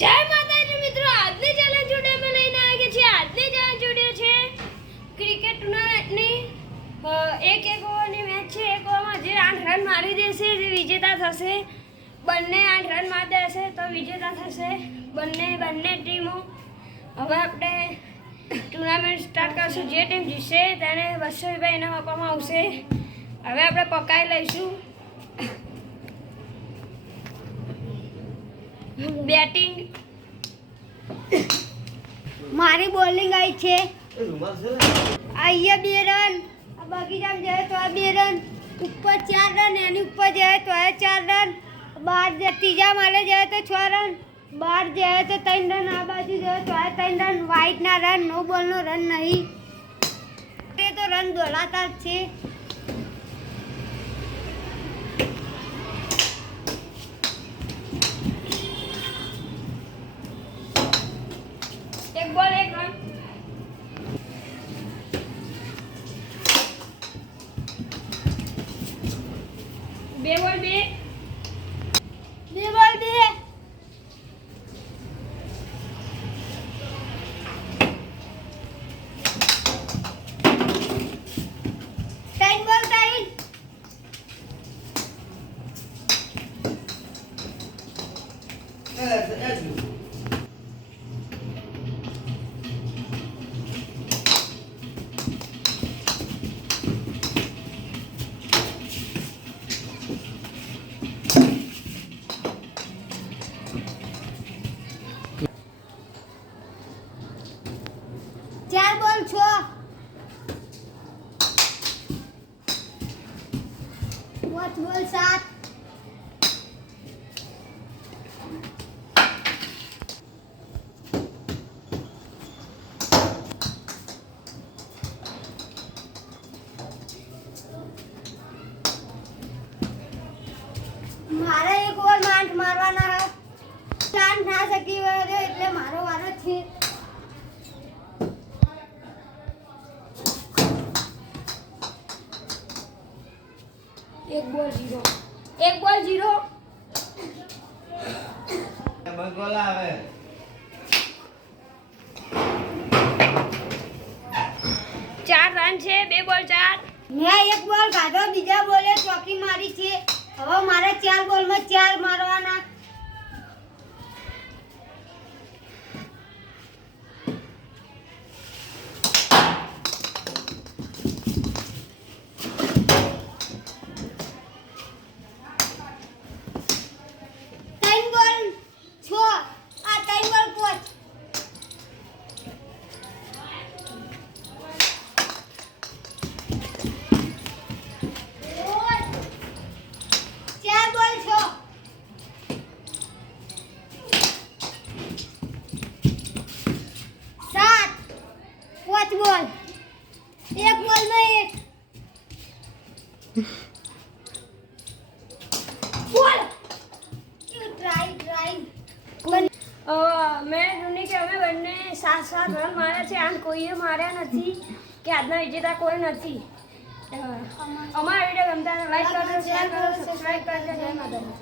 જય માતાજી મિત્રો, આજની ચેલેન્જ વિડીયોમાં લઈને આવી ગયા છીએ. આજની ચેલેન્જ વિડીયો છે ક્રિકેટ ટુર્નામેન્ટની. એક ઓવરની મેચ છે. એક ઓવરમાં જે 8 રન મારી દેશે જે વિજેતા થશે. બંને 8 રન મારી દેશે તો વિજેતા થશે બંને ટીમો. હવે આપણે ટુર્નામેન્ટ સ્ટાર્ટ કરશું. જે ટીમ જીતશે તેને 200 રૂપિયા ઇનામ આપવામાં આવશે. હવે આપણે પકાઈ લઈશું. બેટિંગ મારી બોલિંગ આવી છે. અહીંયા 2 રન, આ બગીચામાં જાય તો આ 2 રન, ઉપર 4 રન, એની ઉપર જાય તો આ 4 રન, બહાર ત્રીજા માલે જાય તો 6 રન, બહાર જાય તો 3 રન, આ બાજુ જાય તો આ 3 રન. વ્હાઇટના રન, નો બોલનો રન નહીં. તે તો રન દોડાતા જ છે. એક બોલ 1 રન. બે બોલ 2. 2 બોલ 2. ત્રણ બોલ 3. ચાર બોલ 6. 5 બોલ 7. મારે એક ઓવર માંડ મારવાના હે. ચાન્સ ના શકી વળે એટલે મારો વારો છે. એક બોલ 0. 1 બોલ 0. બગોલ આવે. 4 રન છે. 2 બોલ 4. મેં એક બોલ કાઢો, બીજા બોલે ચોકી મારી છે. હવે મારે 4 બોલમાં 4 મારવાના. ત્રણ બોલ 6. આ 3 બોલ 5. ચાર બોલ 6. 7. 5 બોલ. એક બોલમાં 1 બોલ. ટ્રાય મેં જોની કે અમે બંને 7 રન માર્યા છે. આમ કોઈએ માર્યા નથી કે આજના વિજેતા કોઈ નથી. અમારા વિડીયો ગમતા લાઈક કરજો, શેર કરજો, સબસ્ક્રાઇબ કરજો. જય માતાજી.